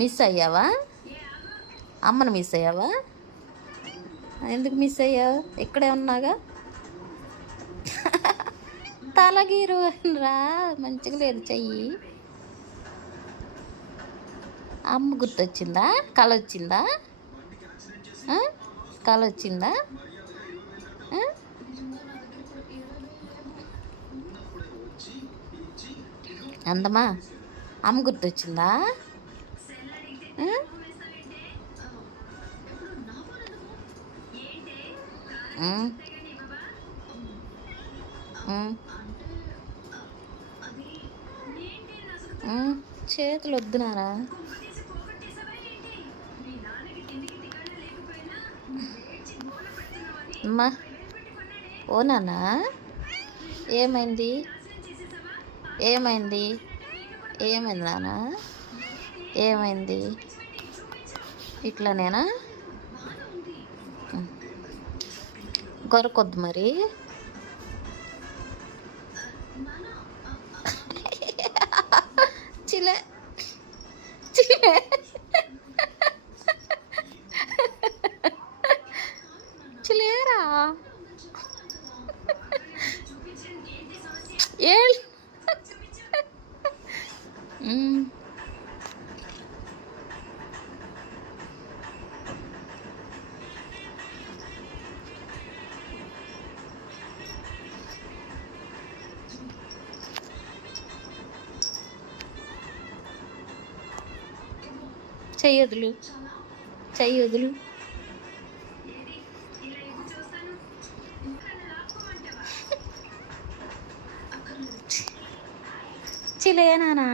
Miss అయ్యావా? అమ్మను miss అయ్యావా? ఎందుకు మిస్ అయ్యావు? ఇక్కడే ఉన్నాగా. తలగీరు రా, మంచిగా లేదు చెయ్యి. అమ్మ గుర్తొచ్చిందా? కళ వచ్చిందా? కళ వచ్చిందా? అందమా, అమ్మ గుర్తొచ్చిందా? చేతులు వద్దునారా? అమ్మా ఓ నాన్న, ఏమైంది? ఏమైంది? ఏమైంది నాన్న? ఏమైంది? ఇట్లానేనా? కొరకొద్దు మరి. చిలే చిలే చిలేరా ఏ చెయ్యొదులు, చెయ్యొదులు. చిలేనానా?